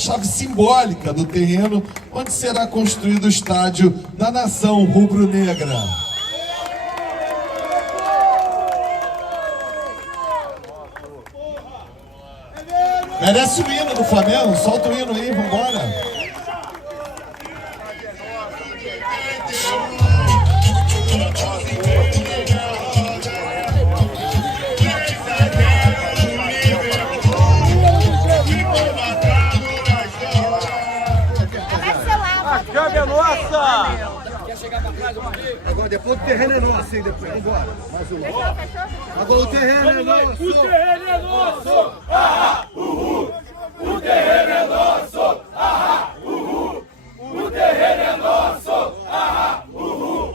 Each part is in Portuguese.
chave simbólica do terreno onde será construído o estádio da nação rubro-negra. Merece o hino do Flamengo? Solta o hino aí, vambora! A câmera é nossa! Quer chegar pra trás, agora depois o terreno é nosso, hein? Depois, vambora. Mais um. Agora o terreno é nosso! O terreno é nosso! Ah, uhul! O terreno é nosso! Ah, uhul! O terreno é nosso! Ah, uhul!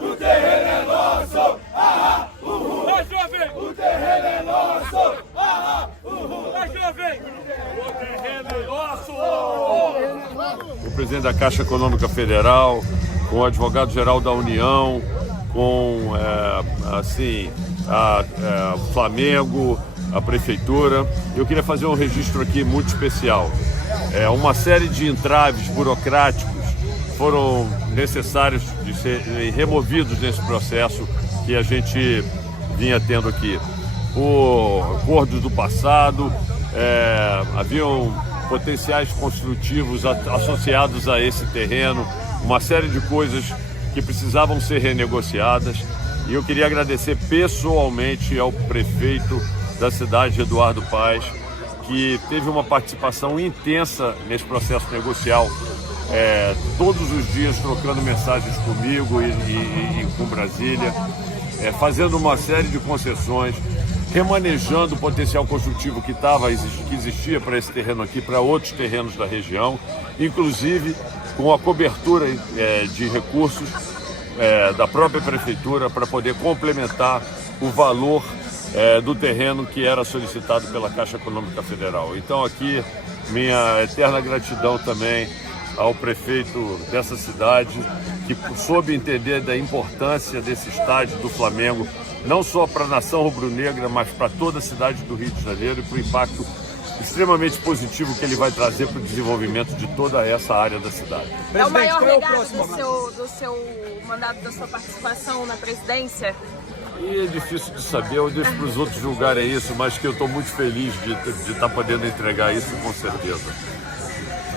O terreno é nosso! Ah, uhul! Vai, jovem! O terreno é nosso! Ah, uhul! Vai, jovem! O terreno é nosso! O presidente da Caixa Econômica Federal, com o advogado-geral da União, com o Flamengo, a Prefeitura. Eu queria fazer um registro aqui muito especial. Uma série de entraves burocráticos foram necessários de serem removidos nesse processo que a gente vinha tendo aqui. Por acordos do passado, haviam potenciais construtivos associados a esse terreno, uma série de coisas que precisavam ser renegociadas, e eu queria agradecer pessoalmente ao prefeito da cidade, Eduardo Paes, que teve uma participação intensa nesse processo negocial, todos os dias trocando mensagens comigo e com Brasília, fazendo uma série de concessões, remanejando o potencial construtivo que existia para esse terreno aqui, para outros terrenos da região, inclusive com a cobertura de recursos da própria prefeitura para poder complementar o valor do terreno que era solicitado pela Caixa Econômica Federal. Então aqui minha eterna gratidão também ao prefeito dessa cidade, que soube entender da importância desse estádio do Flamengo, não só para a nação rubro-negra, mas para toda a cidade do Rio de Janeiro, e para o impacto extremamente positivo que ele vai trazer para o desenvolvimento de toda essa área da cidade. É o maior legado do seu mandato, da sua participação na presidência? E é difícil de saber, eu deixo para os outros julgarem isso, mas que eu estou muito feliz de estar podendo entregar isso, com certeza.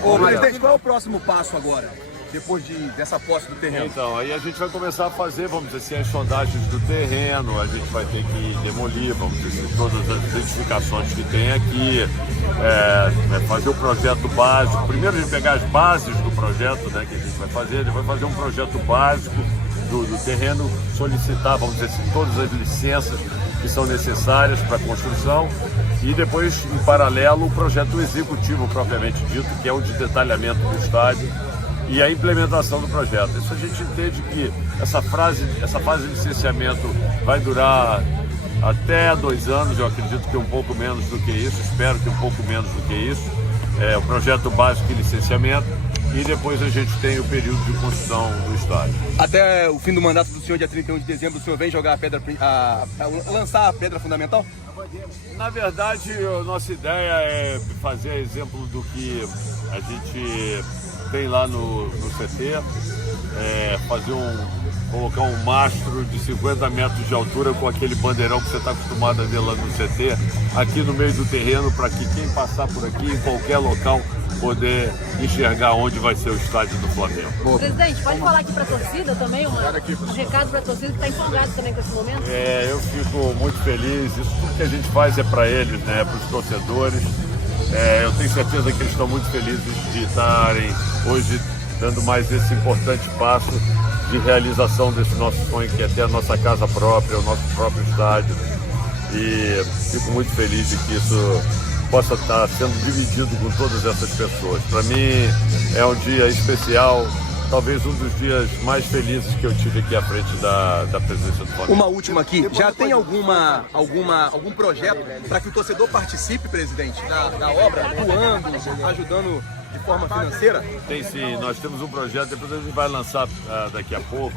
Ô, presidente, qual é o próximo passo agora, depois dessa posse do terreno? Então, aí a gente vai começar a fazer, vamos dizer assim, as sondagens do terreno, a gente vai ter que demolir, vamos dizer assim, todas as edificações que tem aqui, fazer o projeto básico. Primeiro a gente pegar as bases do projeto, né, que a gente vai fazer, ele vai fazer um projeto básico do terreno, solicitar, vamos dizer assim, todas as licenças que são necessárias para a construção, e depois, em paralelo, o projeto executivo propriamente dito, que é o de detalhamento do estádio e a implementação do projeto. Isso a gente entende que essa fase de licenciamento vai durar até 2 anos, eu acredito que um pouco menos do que isso, espero que um pouco menos do que isso, o projeto básico e licenciamento, e depois a gente tem o período de construção do estádio. Até o fim do mandato do senhor, dia 31 de dezembro, o senhor vem jogar lançar a pedra fundamental? Na verdade, a nossa ideia é fazer exemplo do que a gente tem lá no CT, colocar um mastro de 50 metros de altura com aquele bandeirão que você está acostumado a ver lá no CT, aqui no meio do terreno, para que quem passar por aqui, em qualquer local, poder enxergar onde vai ser o estádio do Flamengo. Presidente, pode falar aqui para a torcida também, um recado para a torcida que está empolgado também com esse momento? Eu fico muito feliz, isso tudo que a gente faz é para eles, né, para os torcedores. Eu tenho certeza que eles estão muito felizes de estarem hoje dando mais esse importante passo de realização desse nosso sonho, que é ter a nossa casa própria, o nosso próprio estádio. E fico muito feliz de que isso possa estar sendo dividido com todas essas pessoas. Para mim é um dia especial, talvez um dos dias mais felizes que eu tive aqui à frente da presidência do Flamengo. Uma última aqui, já tem algum projeto para que o torcedor participe, presidente, da obra, doando, ajudando de forma financeira? Tem sim, nós temos um projeto, depois a gente vai lançar daqui a pouco,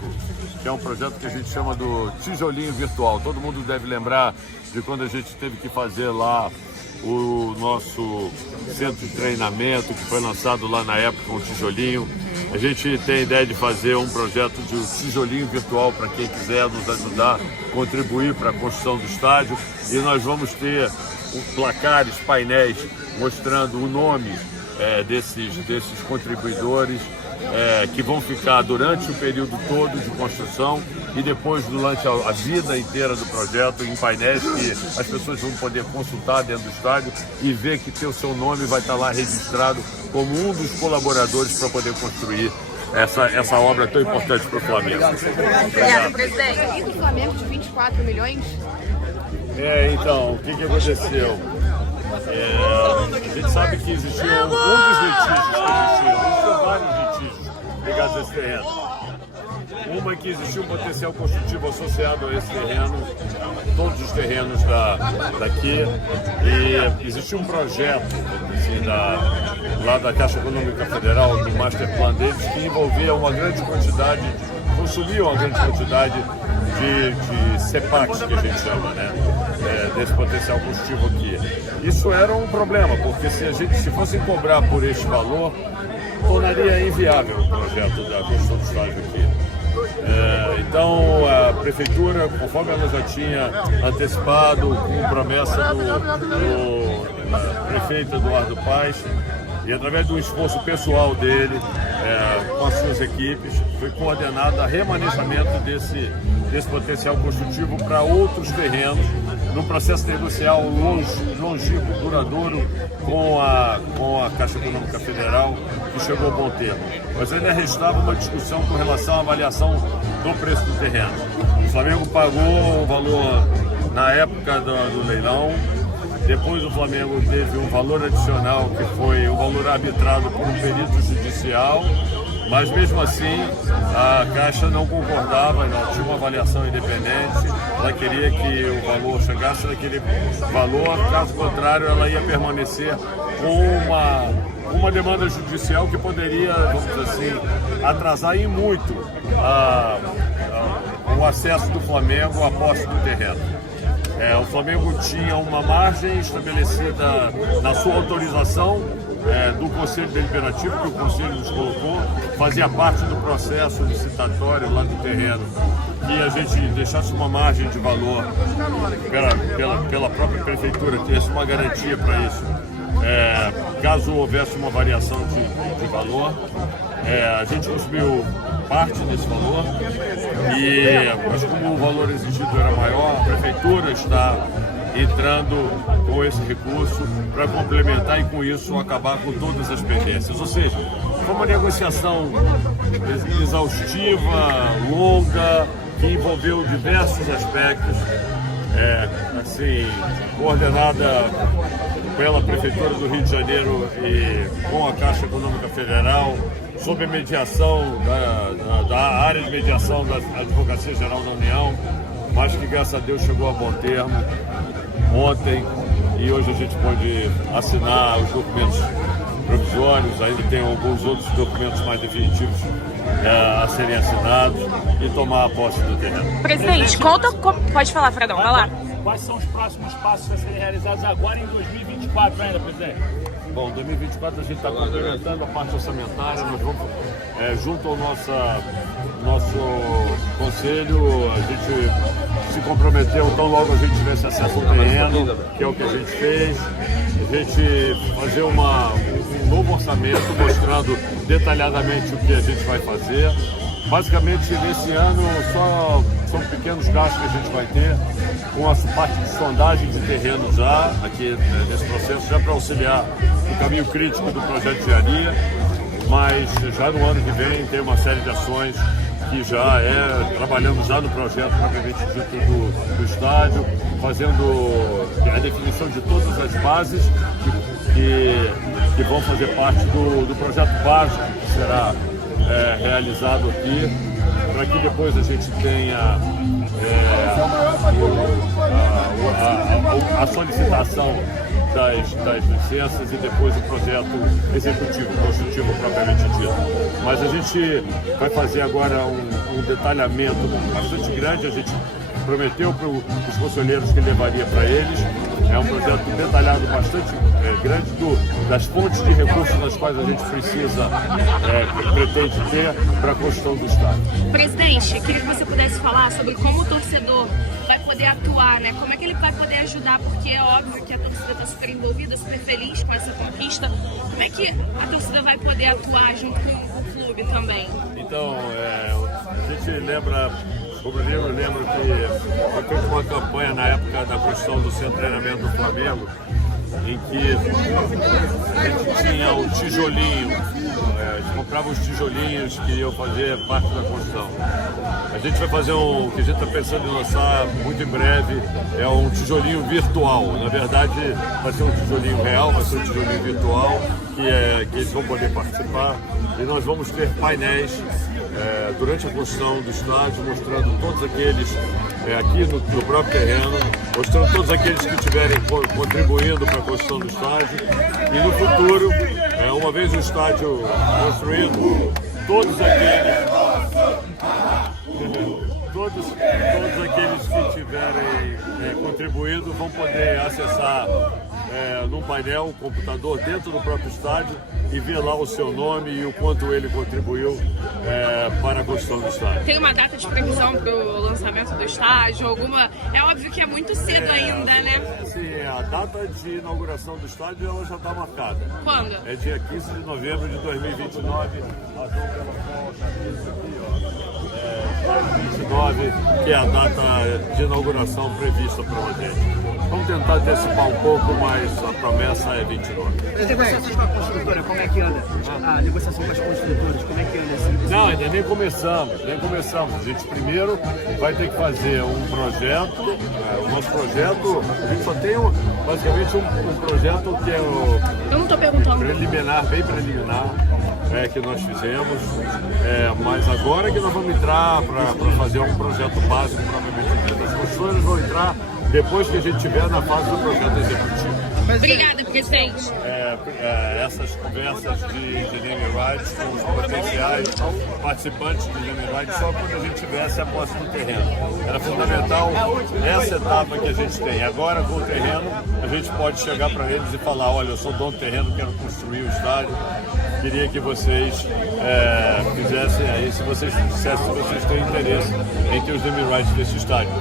que é um projeto que a gente chama do tijolinho virtual. Todo mundo deve lembrar de quando a gente teve que fazer lá o nosso centro de treinamento, que foi lançado lá na época, um tijolinho. A gente tem a ideia de fazer um projeto de tijolinho virtual para quem quiser nos ajudar, contribuir para a construção do estádio. E nós vamos ter placares, painéis mostrando o nome desses contribuidores, que vão ficar durante o período todo de construção e depois durante a vida inteira do projeto, em painéis que as pessoas vão poder consultar dentro do estádio e ver que o seu nome vai estar lá registrado como um dos colaboradores para poder construir essa obra tão importante para o Flamengo. Obrigada, presidente. E do Flamengo de 24 milhões? Então, o que aconteceu? A gente sabe que existiam um dos litígios que existiam vários litígios ligados a esse terreno. Uma é que existia um potencial construtivo associado a esse terreno, todos os terrenos daqui, e existia um projeto assim, lá da Caixa Econômica Federal, do Master Plan deles, que envolvia uma grande quantidade, consumia uma grande quantidade de CEPACs, que a gente chama, né? Desse potencial construtivo aqui. Isso era um problema, porque se fossem cobrar por este valor, tornaria inviável o projeto da construção do estádio aqui. Então a prefeitura, conforme ela já tinha antecipado, com promessa do prefeito Eduardo Paes, e através do esforço pessoal dele, com as suas equipes, foi coordenado o remanescimento desse potencial construtivo para outros terrenos, num processo negocial longínquo, duradouro, com a Caixa Econômica Federal, que chegou a bom termo. Mas ainda restava uma discussão com relação à avaliação do preço do terreno. O Flamengo pagou o valor na época do leilão. Depois o Flamengo teve um valor adicional, que foi o valor arbitrado por um perito judicial, mas mesmo assim a Caixa não concordava, ela tinha uma avaliação independente, ela queria que o valor chegasse naquele valor, caso contrário ela ia permanecer com uma demanda judicial que poderia, vamos dizer assim, atrasar em muito o acesso do Flamengo à posse do terreno. O Flamengo tinha uma margem estabelecida na sua autorização do Conselho Deliberativo, que o Conselho nos colocou, fazia parte do processo licitatório lá do terreno, que a gente deixasse uma margem de valor pela própria prefeitura, tivesse uma garantia para isso. Caso houvesse uma variação de valor, a gente consumiu parte desse valor, mas como o valor exigido era maior, a prefeitura está entrando com esse recurso para complementar e com isso acabar com todas as pendências. Ou seja, foi uma negociação exaustiva, longa, que envolveu diversos aspectos, coordenada pela Prefeitura do Rio de Janeiro e com a Caixa Econômica Federal, sob a mediação da área de mediação da Advocacia Geral da União, mas que graças a Deus chegou a bom termo ontem e hoje a gente pode assinar os documentos provisórios, ainda tem alguns outros documentos mais definitivos a serem assinados e tomar a posse do terreno. Presidente, pode falar, Fredão, vai lá. Quais são os próximos passos a serem realizados agora em 2024 ainda, presidente? Bom, em 2024 a gente está complementando a parte orçamentária, nós vamos, junto ao nosso conselho, a gente se comprometeu, tão logo a gente tivesse acesso ao terreno, que é o que a gente fez, a gente fazer um novo orçamento mostrando detalhadamente o que a gente vai fazer. Basicamente, nesse ano, são pequenos gastos que a gente vai ter, com a parte de sondagem de terreno já, aqui nesse processo, já para auxiliar o caminho crítico do projeto de engenharia, mas já no ano que vem tem uma série de ações que já trabalhando já no projeto propriamente dito do estádio, fazendo a definição de todas as bases que vão fazer parte do projeto básico que será realizado aqui, para que depois a gente tenha a solicitação das licenças e depois o projeto executivo, construtivo propriamente dito. Mas a gente vai fazer agora um detalhamento bastante grande, a gente prometeu para os conselheiros que levaria para eles, É um projeto detalhado bastante grande das fontes de recursos nas quais a gente precisa, pretende ter para a construção do estádio. Presidente, queria que você pudesse falar sobre como o torcedor vai poder atuar, né? Como é que ele vai poder ajudar, porque é óbvio que a torcida está super envolvida, super feliz com essa conquista. Como é que a torcida vai poder atuar junto com o clube também? Então, a gente lembra, como eu lembro que foi feita uma campanha na época da construção do centro de treinamento do Flamengo, em que a gente tinha um tijolinho, a gente comprava os tijolinhos que iam fazer parte da construção. A gente vai fazer o que a gente está pensando em lançar muito em breve, é um tijolinho virtual. Na verdade, vai ser um tijolinho real, vai ser um tijolinho virtual, que eles vão poder participar. E nós vamos ter painéis durante a construção do estádio, mostrando todos aqueles, aqui no próprio terreno, mostrando todos aqueles que estiverem contribuindo para a construção do estádio. E no futuro, uma vez o estádio construído, todos aqueles que tiverem contribuído vão poder acessar num painel, um computador dentro do próprio estádio e ver lá o seu nome e o quanto ele contribuiu para a construção do estádio. Tem uma data de previsão para o lançamento do estádio? Alguma? É óbvio que é muito cedo ainda, né? Sim, a data de inauguração do estádio ela já está marcada. Quando? É dia 15 de novembro de 2029. Aqui, ó. 29, que é a data de inauguração prevista para a gente. Vamos tentar antecipar um pouco, mas a promessa é 29. As negociações com a construtora, como é que anda? A negociação com as construtoras, como é que anda assim? Não, ainda nem começamos. A gente primeiro vai ter que fazer um projeto. O nosso projeto, a gente só tem basicamente um projeto que é Eu não estou perguntando. preliminar, bem preliminar, que nós fizemos. Mas agora que nós vamos entrar para fazer um projeto básico, provavelmente. As construtoras vão entrar depois que a gente estiver na fase do projeto executivo. Obrigada, presidente. Essas conversas de naming rights com os potenciais participantes de naming rights só quando a gente tivesse a posse do terreno. Era fundamental essa etapa que a gente tem. Agora, com o terreno, a gente pode chegar para eles e falar: olha, eu sou dono do terreno, quero construir o estádio, queria que vocês fizessem aí, se vocês dissessem se vocês têm interesse em ter os naming rights desse estádio.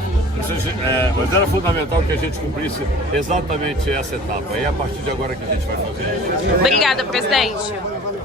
Mas era fundamental que a gente cumprisse exatamente essa etapa. E é a partir de agora que a gente vai fazer isso. Obrigada, presidente.